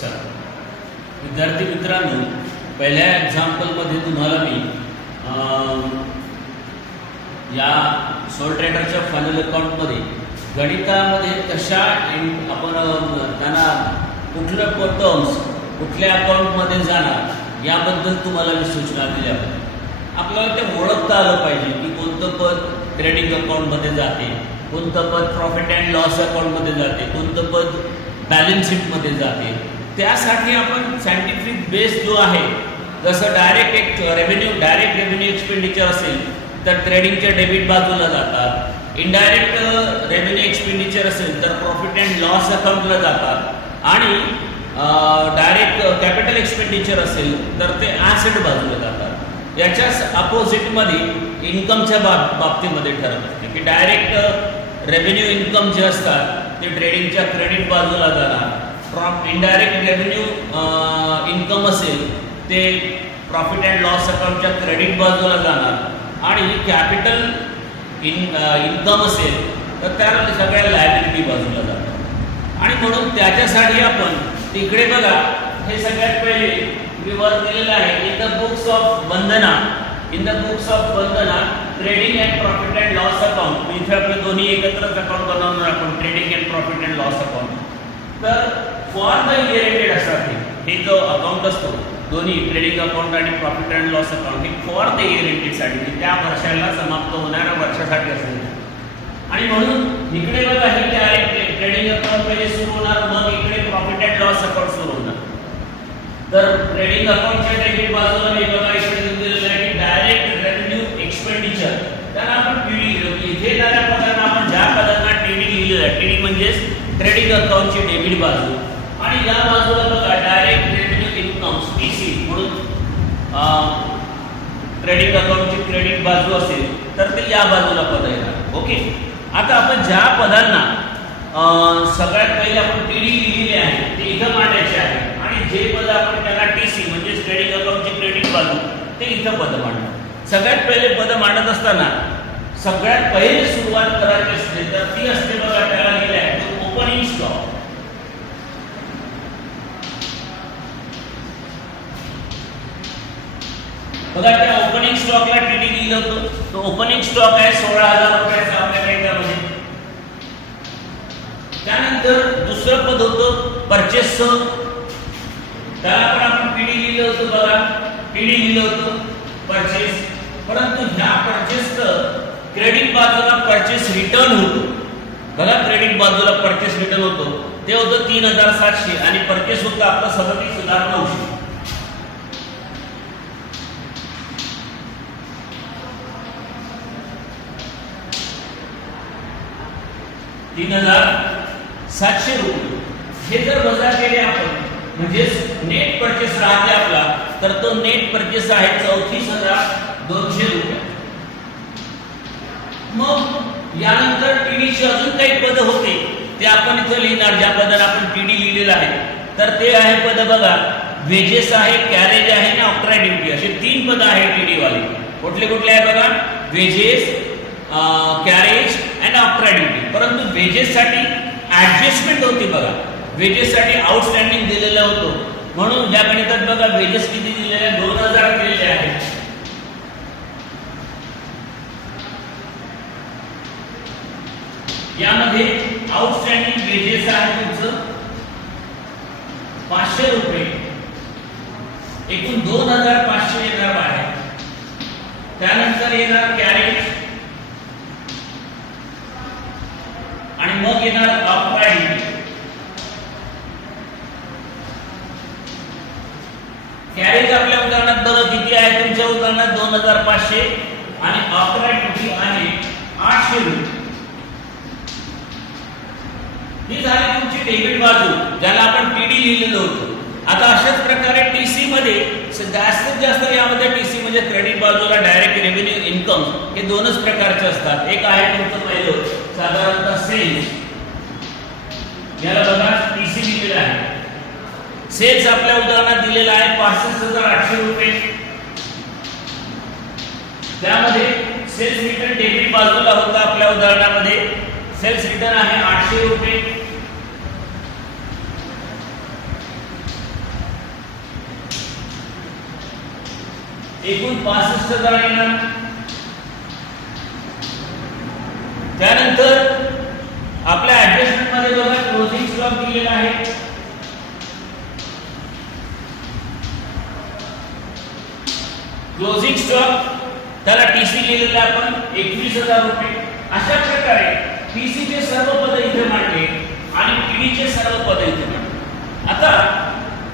चला विद्यार्थी मित्रांनो, पहिल्या एक्झाम्पलमध्ये तुम्हाला मी या सोल ट्रेडरच्या फायनल अकाउंटमध्ये गणितामध्ये कशा आपण त्यांना कुठल्या टर्म्स कुठल्या अकाउंटमध्ये जाणार याबद्दल तुम्हाला मी सूचना दिल्या होत्या. आपल्याला ते ओळखता आलं पाहिजे की कोणतं पद ट्रेडिंग अकाउंटमध्ये जाते, कोणतं पद प्रॉफिट अँड लॉस अकाउंटमध्ये जाते, कोणतं पद बॅलन्स शीटमध्ये जाते. त्यासाठी आपण सायंटिफिक बेस जो आहे, जसं डायरेक्ट रेव्हेन्यू एक्सपेंडिचर असेल तर ट्रेडिंगच्या डेबिट बाजूला जातात, इनडायरेक्ट रेव्हेन्यू एक्सपेंडिचर असेल तर प्रॉफिट अँड लॉस अकाउंटला जातात, आणि डायरेक्ट कॅपिटल एक्सपेंडिचर असेल तर ते ॲसेट बाजूला जातात. याच्याच अपोजिटमध्ये इन्कमच्या बाबतीमध्ये ठरत असते की डायरेक्ट रेव्हेन्यू इन्कम जे असतात ते ट्रेडिंगच्या क्रेडिट बाजूला जाणार, इनडायरेक्ट रेव्हेन्यू इन्कम असेल ते प्रॉफिट अँड लॉस अकाउंटच्या क्रेडिट बाजूला जाणार, आणि कॅपिटल इन्कम असेल तर त्या सगळ्या लायबिलिटी बाजूला जातात. आणि म्हणून त्याच्यासाठी आपण तिकडे बघा, हे सगळ्यात पहिले मी वर दिलेलं आहे in the books of Vandana trading and profit and loss account. इथे आपले दोन्ही एकत्रच अकाउंट बनवणार आपण, trading and profit and loss account. तर फॉर द इयर एंडेड असतात हे जो अकाउंट असतो, दोन्ही ट्रेडिंग अकाउंट आणि प्रॉफिट अँड लॉस अकाउंट, हे फॉर द इयर एंडेडसाठी त्या वर्षाला समाप्त होणाऱ्या वर्षासाठी असेल. आणि म्हणून इकडे बघा, ही डायरेक्ट ट्रेडिंग अकाउंट पहिले सुरू होणार, मग इकडे प्रॉफिट अँड लॉस अकाउंट सुरू होणार. तर ट्रेडिंग अकाउंटच्या डेबिट बाजूला मी बघा इकडे दिलेलं आहे की डायरेक्ट रेव्हेन्यू एक्सपेंडिचर, त्याला आपण टीडी इथे त्या पदांना आपण ज्या पदांना टीडी लिहिलेलं आहे, टीडी म्हणजेच ट्रेडिंग अकाउंटची डेबिट बाजू, आणि या बाजूला बघा डायरेक्ट रेव्हेन्यू इन्कम टीसी म्हणून ट्रेडिंग अकाउंटची क्रेडिट बाजू असेल तर ते या बाजूला पद येणार. ओके, आता आपण ज्या पदांना सगळ्यात पहिले आपण टीडी लिहिलेले आहे ते इथं मांडायचे आहे, आणि जे पद आपण त्याला टीसी म्हणजे ट्रेडिंग अकाउंटची क्रेडिट बाजू ते इथं पद मांडणार. सगळ्यात पहिले पद मांडत असताना सगळ्यात पहिले सुरुवात करायची असते तर ती असते बघा, त्याला लिहिलं आहे ओपनिंग स्टॉक. बघा, त्या ओपनिंग स्टॉकला टीडी लिहिलं होतं, तो ओपनिंग स्टॉक आहे 16,000 रुपयाचा आपल्याकडे त्यामध्ये. त्यानंतर दुसरं पद होतं परचेसचं, त्याला पण आपण टीडी लिहिलं होतं. बघा, टीडी लिहिलं होतं परचेस, परंतु ह्या परचेसचं क्रेडिट बाजूला परचेस रिटर्न होतो. बघा, क्रेडिट बाजूला परचेस रिटर्न होतो, ते होतं 3,700, आणि परचेस होतं आपलं 37,900. ₹3,700 हे जर वजा केले आपण, म्हणजे नेट परचेस राहते आपला, तर तो नेट परचेस आहे 34,200 रुपये. मग यानंतर टीडीची अजून काही पद होते ते आपण इथं लिहिणार. ज्या पदाला आपण टीडी लिहिलेलं आहे तर ते आहे पद बघा, वेजेस आहे, कॅरेज आहे आणि ऑक्ट्राय ड्युटी, असे 3 पद आहे टीडी वाले. कुठले कुठले आहे बघा, wedges, carriage and octroi duty. परंतु वेजेस साठी ऍडजस्टमेंट होती. बघा, वेजेस साठी आउटस्टँडिंग दिलेलं होतं, म्हणून या गणितात बघा वेजेस किती दिलेले आहे, 2,000 दिलेले आहेत. यामध्ये आउटस्टँडिंग वेजेस आहे तुमचं 500 रुपये, एकूण 2,500 येणार आहे. त्यानंतर येणार कॅरेज, आणि मग येणार ऑक्ट्राय ड्युटी. कॅरेज आपल्या उदाहरणात बघा किती आहे, तुमच्या उदाहरणात 2,500, आणि ऑक्ट्राय ड्युटी आहे 800 रुपये. ही झाली तुमची डेबिट बाजू, ज्याला आपण टीडी लिहिलेलं होतं. आता अशाच प्रकारे टीसी मध्ये जास्तीत जास्त यामध्ये टीसी म्हणजे क्रेडिट बाजूला डायरेक्ट रेव्हेन्यू इन्कम हे 2च प्रकारचे असतात. एक आहे तुमचं पहिलं साधारणतः सेल्स, याला बघा टीसी लिहिलेलं आहे. सेल्स आपल्या उदाहरणात दिलेला आहे 65,800 रुपये. त्यामध्ये सेल्स रिटर्न डेबिट बाजूला होता आपल्या उदाहरणामध्ये, सेल्स रिटर्न आहे 800 रुपये. एकूण 65,000 येणार. त्यानंतर आपल्या ऍडजस्टमेंट मध्ये बघा क्लोजिंग स्टॉक दिलेला आहे. क्लोजिंग स्टॉक त्याला टीसी लिहिलेला आपण 21,000 रुपये. अशा प्रकारे टीसी चे सर्व पद इथे मांडले आणि पीडी चे सर्व पद इथे मांडले. आता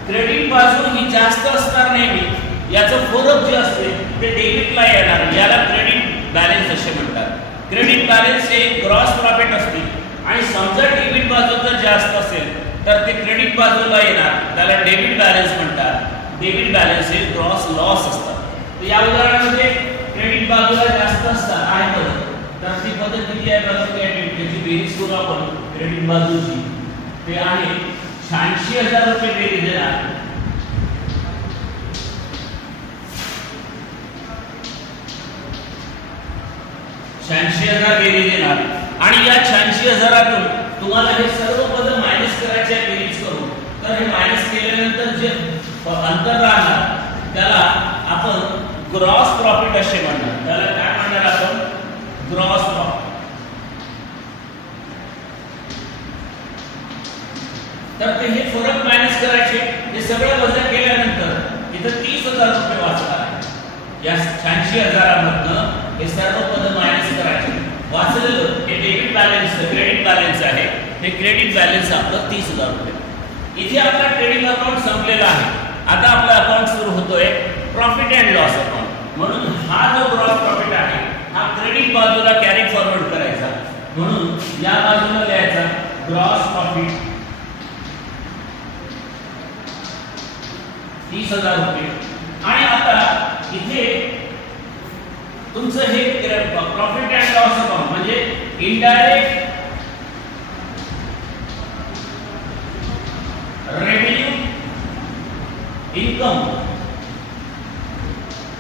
क्रेडिट बाजू ही जास्त असणार नेहमी, याचं फरक जे असते ते डेबिटला येणार, याला क्रेडिट बॅलन्स असे म्हणतात. क्रेडिट बॅलन्स हे ग्रॉस प्रॉफिट असते आणि समजा डेबिट बाजू जर जास्त असेल तर ते क्रेडिट बाजूला येणार, त्याला डेबिट बॅलन्स म्हणतात. डेबिट बॅलन्स हे ग्रॉस लॉस असतात. तर या उदाहरणामध्ये क्रेडिट बाजूला जास्त असतात आहे पद, तर ती पद किती आहे बघा, त्याची बेरीज करू आपण. क्रेडिट बाजूची ते आहे 86,000 रुपये बेरीज येणार. बेरीज येणार आणि या 86,000तून तुम्हाला हे सर्व पद मायनस करायचे आहे बेरीज करून. तर हे मायनस केल्यानंतर जे अंतर राहणार त्याला आपण ग्रॉस प्रॉफिट असे म्हणणार. त्याला काय म्हणणार आपण? Gross profit. तर ते हे फरक मायनस करायचे, हे सगळं वजा केल्यानंतर इथं 30,000 रुपये वाचणार आहे. या 86,000 मधनं हे सर्व पद मायनस करायचे. वाचलेलं हे डेबिट बॅलन्स, क्रेडिट बॅलन्स आहे. हे क्रेडिट बॅलन्स आपलं 30,000 रुपये. इथे आपला ट्रेडिंग अकाउंट संपलेला आहे. आता आपला अकाउंट सुरू होतोय प्रॉफिट अँड लॉस अकाउंट. म्हणून हा जो ग्रॉस प्रॉफिट आहे हा क्रेडिट बाजूला कॅरी फॉरवर्ड करायचा. म्हणून या बाजूला लिहायचा ग्रॉस प्रॉफिट 30,000 रुपये. आणि आता इथे तुमचं हे प्रॉफिट अँड लॉस अकाउंट म्हणजे इनडायरेक्ट रेव्हेन्यू इन्कम,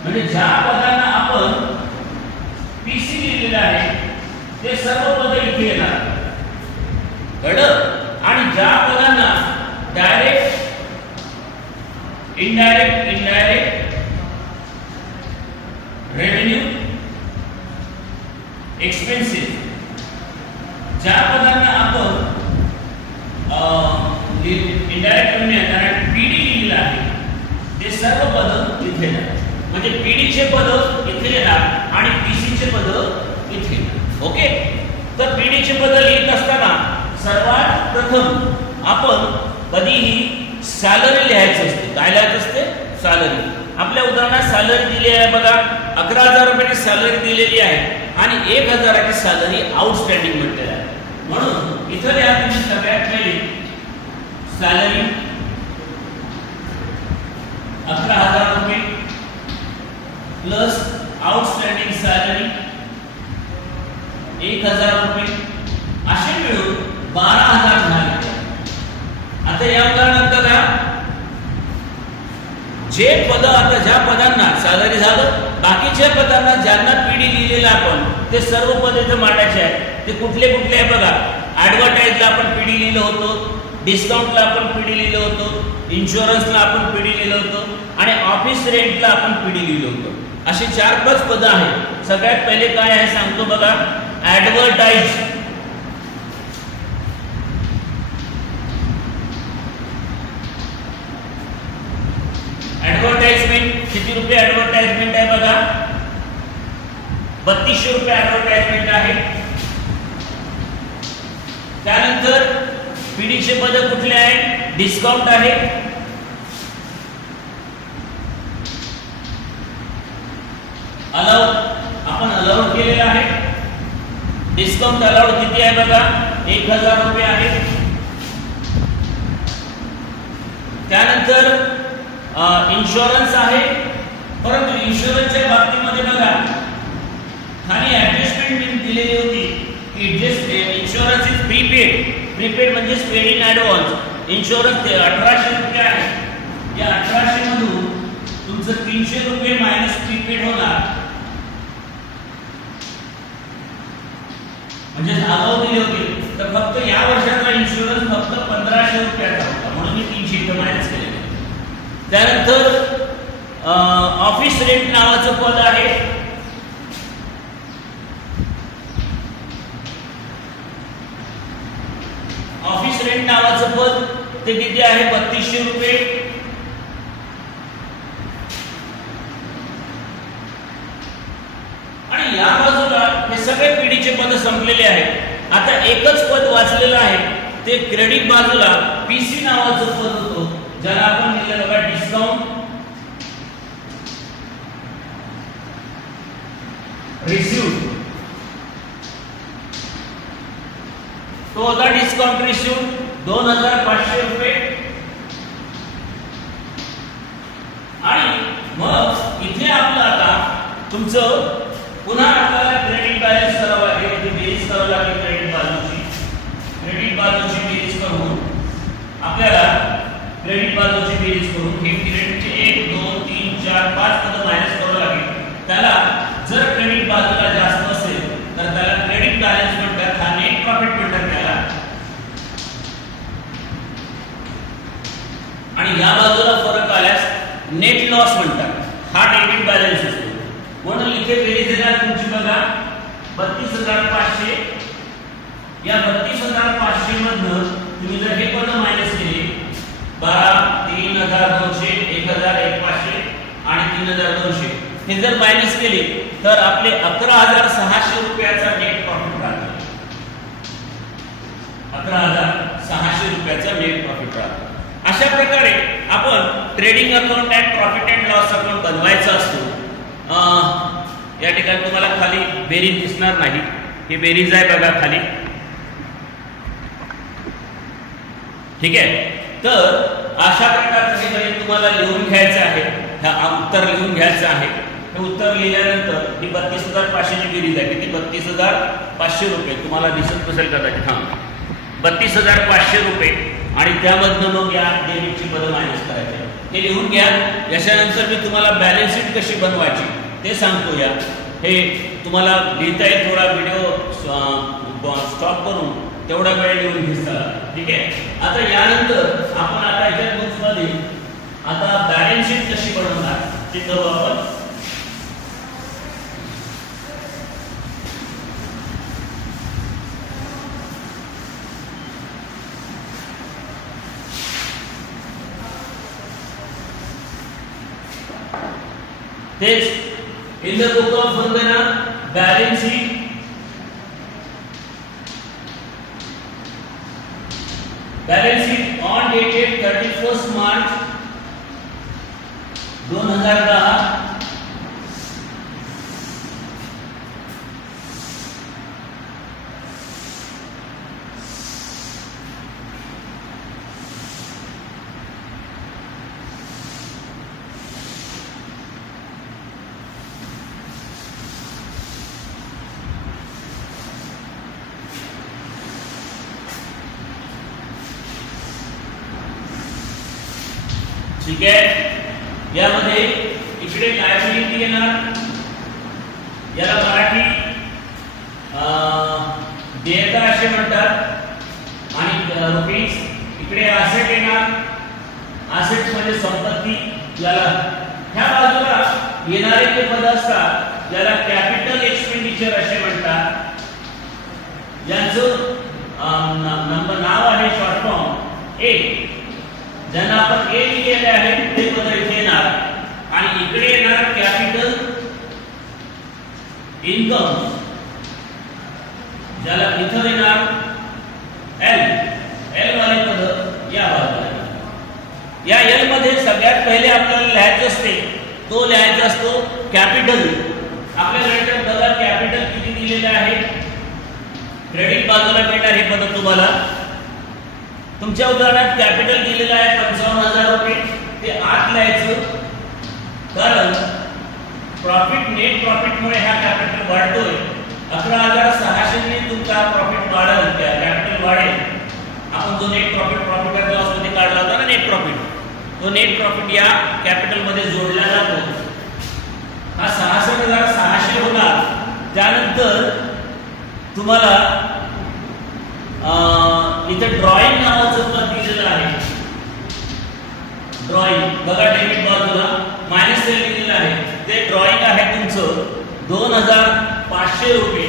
म्हणजे ज्या पदांना आपण पीसी लिहिलेलं आहे ते सर्व पद इथे येणार कळलं. आणि ज्या पदांना डायरेक्ट इनडायरेक्ट रेव्हेन्यू एक्सपेन्सिव्ह, ज्या पदांना आपण इनडायरेक्ट रेव्हेन्यू पीडी लिहिलेलं आहे ते सर्व पद इथे येणार. म्हणजे पीडी चे पद इथे येणार आणि पीसी चे पद इथे येणार. ओके. तर पीडी चे पद लिहित असताना सर्वात प्रथम आपण कधीही सॅलरी लिहायची असते. काय लिहायचं असते? सॅलरी. आपल्या उदाहरणात सॅलरी दिली आहे बघा, 11,000 रुपयाची सॅलरी दिलेली आहे आणि 1,000ची सॅलरी आउटस्टँडिंग म्हटलेली आहे. म्हणून इथे लिहा तुम्ही सगळ्यात पहिले सॅलरी 11,000 रुपये प्लस आउटस्टँडिंग सॅलरी 1,000 रुपये असे मिळून 12,000 झाले. आता या उदाहरणात बघा जे पद, आता ज्या पदांना सॅलरी झालं, बाकीच्या पदांना ज्यांना पीडी लिहिलेलं आपण ते सर्व पद इथे मांडायचे आहे. ते कुठले कुठले आहे बघा. ऍडव्हर्टाइजला आपण पीडी लिहिलं होतं, डिस्काउंटला आपण पीडी लिहिलं होतं, इन्शुरन्सला आपण पीडी लिहिलं होतं आणि ऑफिस रेंटला आपण पीडी लिहिलं होतं. असे 4-5 पद आहेत. सगळ्यात पहिले काय आहे सांगतो बघा, ऍडव्हर्टाइज. ऍडव्हर्टाइजमेंट किती रुपये ऍडव्हर्टाइजमेंट आहे बघा, 3200 रुपये ऍडव्हर्टाइजमेंट आहे. त्यानंतर पीडीचे पद कुठले आहे? डिस्काउंट आहे, अलाउ आपण अलाउड केलेला आहे. डिस्काउंट अलाउड किती आहे बघा, 1,000 रुपये आहे. त्यानंतर इन्शुरन्स आहे, परंतु इन्शुरन्सच्या बाबतीमध्ये बघा खाली ऍडजस्टमेंट दिलेली होती की इन्शुरन्स इज प्रीपेड. प्रीपेड म्हणजे पेड इन ॲडव्हान्स. इन्शुरन्स 1,800 रुपये आहे. या 1,800 मधून तुमचं 300 रुपये मायनस प्रीपेड होणार, म्हणजे अलाउ दिले होते तर फक्त या वर्षाचा इन्शुरन्स फक्त 1,500 रुपयाचा होता, म्हणून मी 300 रुपये मायनस केले. त्यानंतर ऑफिस रेंट नावाचं पद आहे. ऑफिस रेंट नावाचं पद ते किती आहे? 3200 रुपये. आणि या बाजूला हे सगळे पीडीचे पद संपलेले आहेत. आता एकच पद वाचलेलं आहे, ते क्रेडिट बाजूला पीसी नावाचं पद होतं, ज्याला आपण लिहिलं बघा डिस्काउंट रिसिव्ड. तो होता डिस्काउंट रिसिव्ड 2500 रुपये. आणि मग इथे आपलं आता तुमचं पुन्हा आपल्याला क्रेडिट बॅलन्स करावं लागेल. इथे बेरीज करावं लागेल क्रेडिट बाजूची बेरीज करून आपल्याला क्रेडिट बाजूची बेरीज करून हे क्रेडिटचे 1 2 3 4 5 पद मायनस करावं लागेल. त्याला जर क्रेडिट बाजूला जास्त असेल तर त्याला क्रेडिट बॅलन्स म्हणतात, हा नेट प्रॉफिट म्हणतात त्याला. आणि या बाजूला फरक आल्यास नेट लॉस म्हणतात, हा डेबिट बॅलन्स असतो. म्हणून इथे बेरीज येणार तुमची बघा 32500. या 32500 मधनं तुम्ही जर हे पद मायनस केले 12 3200 1500 आणि 3200 हे जर मायनस केले तर आपले 11600 रुपयाचा नेट प्रॉफिट राहतो. 11600 रुपयाचा नेट प्रॉफिट राहतो. अशा प्रकारे आपण trading account and profit and loss account बनवायचा असतो. या ठिकाणी तुम्हाला खाली बेरीज दिसणार नाही, ही बेरीज आहे बघा खाली. ठीक आहे. तर अशा प्रकारचे हे तुम्हाला लिहून घ्यायचं आहे, उत्तर लिहून घ्यायचं आहे. हे उत्तर लिहिल्यानंतर ही 32500 ची बेरीज आहे. किती? 32500 रुपये. तुम्हाला दिसत नसेल कदाचित. हां, 32500 रुपये. आणि त्यामधनं मग या डेबिटची पद मायनस करायचे. हे लिहून घ्या. याच्यानंतर मी तुम्हाला बॅलन्स शीट कशी बनवायची ते सांगतो. या हे तुम्हाला लिहिता येईल. थोडा व्हिडिओ स्टॉप करून तेवढा वेळ लिहून घेतला. ठीक आहे. आता यानंतर आपण आता याच्या बुक्समध्ये आता बॅलन्स शीट कशी बनवणार ते करू आपण. तेच in the book of Vandana balance sheet on dated 31st March 2010. ठीक आहे. यामध्ये इकडे लायबिलिटी येणार, याला मराठी देयता असे म्हणतात. आणि रुपीज इकडे असेट येणार, असेट म्हणजे संपत्ती. याला ह्या बाजूला येणारे जे पद असतात याला कॅपिटल एक्सपेंडिचर असे म्हणतात. यांचं नाव आहे शॉर्ट फॉर्म ए. ज्यांना आपण ए लिहिलेले आहे ते पद इथे येणार. आणि इकडे येणार कॅपिटल इन्कम, ज्याला इथं येणार एल वाले पद या बाजूला. या एल मध्ये सगळ्यात पहिले आपल्याला लिहायचं असते तो लिहायचा असतो कॅपिटल. आपल्याकडे बघा कॅपिटल किती दिलेलं आहे. क्रेडिट बाजूला मिळणार हे पद तुम्हाला. तुमच्या उदाहरणात कॅपिटल दिलेलं आहे 55,000 रुपये. ते आत लिहायचं, कारण प्रॉफिट नेट प्रॉफिटमुळे हा कॅपिटल वाढतोय. 11,600 ने तुमचा प्रॉफिट वाढेल, कॅपिटल वाढेल. आपण जो नेट प्रॉफिट अँड लॉस मध्ये काढला होता ना नेट प्रॉफिट, तो नेट प्रॉफिट या कॅपिटल मध्ये जोडला जातो. हा 66,600 होणार. त्यानंतर तुम्हाला इथे ड्रॉइंग नावाचं पद दिलेलं आहे. ड्रॉइंग बघा डेबिट बाजूला मायनस दिलेलं आहे. ते ड्रॉइंग आहे तुमचं 2500 रुपये.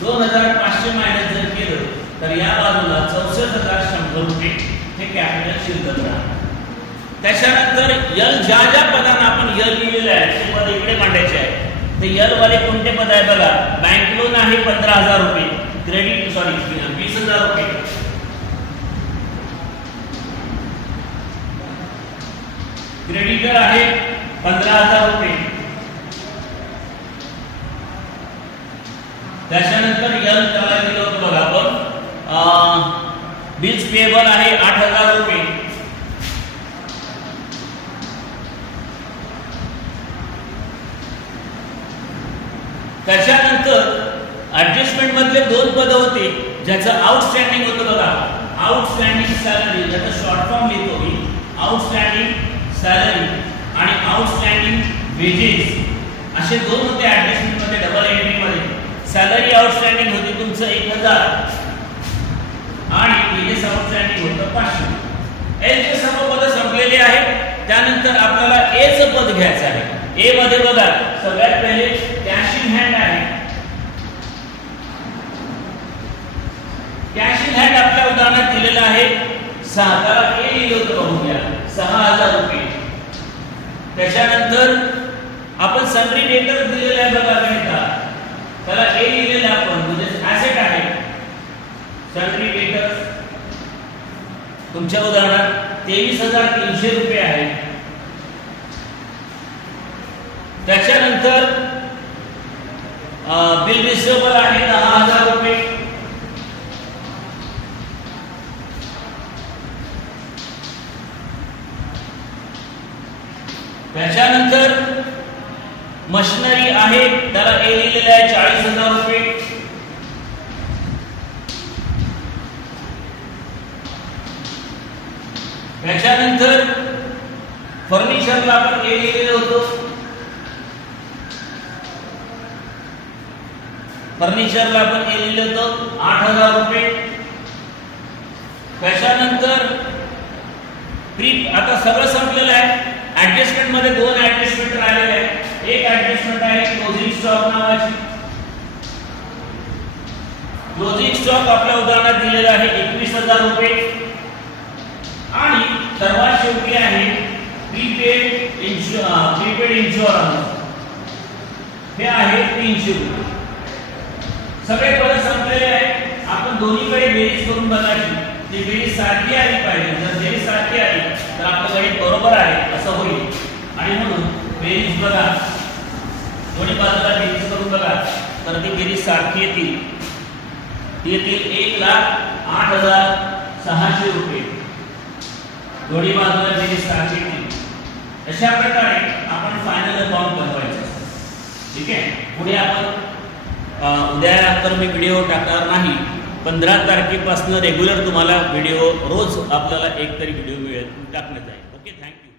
2500 मायनस जर केलं तर या बाजूला 64,100 रुपये हे कॅपिटल शिल्लक राहणार. त्याच्यानंतर यल ज्या ज्या पदांना आपण यल लिहिलेलं आहे ते पद इकडे मांडायचे आहे. ते यल वाले कोणते पद आहे बघा. बँक लोन आहे 15,000 रुपये, क्रेडिट 20,000 रुपये, क्रेडिटर आहे 15,000 रुपये. त्याच्यानंतर यल त्याला दिलं होतं बघा आपण बिल्स पेएबल आहे 8,000 रुपये. त्याच्यानंतर ऍडजस्टमेंट मधले 2 पद होते ज्याचं आउटस्टँडिंग होतं बघा. आउटस्टँडिंग सॅलरी, ज्याचं शॉर्ट फॉर्म लिहितो मी, आउटस्टँडिंग सॅलरी आणि आउटस्टँडिंग वेजेस असे 2 होते ऍडजस्टमेंट मध्ये. डबल एंट्री मध्ये सॅलरी आउटस्टँडिंग होती तुमचं 1,000 आणि वेजेस आउटस्टँडिंग होतं 500. एल चे सर्व पद संपलेले आहेत. त्यानंतर आपल्याला ए चं पद घ्यायचं आहे. ए मध्ये बघा सगळ्यात पहिले कॅश इन हँड आहे. कॅश इन हँड आपल्या उदाहरणात दिलेलं आहे 6. त्याला ए लिहिलं होतं बघून घ्या 6,000 रुपये. त्याच्यानंतर आपण सन्ड्री डेटर दिलेलं आहे बघा गणितात. त्याला ए लिहिलेलं आपण म्हणजे ऍसेट आहे. सन्ड्री डेटर तुमच्या उदाहरणात 23,300 रुपये आहे. त्याच्यानंतर बिल रिसिवेबल आहे 10,000 रुपये. त्याच्यानंतर मशिनरी आहे त्याला ए लिहिलेलं आहे 40,000 रुपये. त्याच्यानंतर फर्निचरला आपण ए लिहिलेलं होतं. फर्निचरला आपण ए लिहिलं होतं 8,000 रुपये. त्याच्यानंतर आता सगळं संपलेलं आहे. ऍडजस्टमेंट मध्ये 2 ऍडजस्टमेंट राहिलेले आहेत. एक ऍडजस्टमेंट आहे क्लोजिंग स्टॉक नावाची. क्लोजिंग स्टॉक आपल्या उदाहरणात दिलेला आहे 21,000 रुपये. आणि सर्वात शेवटी आहे प्रीपेड इन्शुरन्स, हे आहे 300 रुपये. सगळे पद संपलेले आहेत. आपण दोन्हीकडे बेरीज करून बघायची. ती बेरीज सारखी आली पाहिजे. जर बेरीज सारखी आली तर आपलं गणित बरोबर आहे असं होईल. आणि म्हणून बेरीज बघा, दोन्ही बाजूला बेरीज करून बघा तर ती बेरीज सारखी येतील. ती येतील 1,08,600 रुपये. दोन्ही बाजूला बेरीज सारखी येतील. अशा प्रकारे आपण फायनल अकाउंट बनवायचं. ठीक आहे. पुढे आपण उद्या तर मी व्हिडिओ टाकणार नाही. 15 तारखेपासून रेग्युलर तुम्हाला व्हिडिओ रोज आपल्याला एक तरी व्हिडिओ मिळेल टाकण्यात जाईल. Okay, thank you.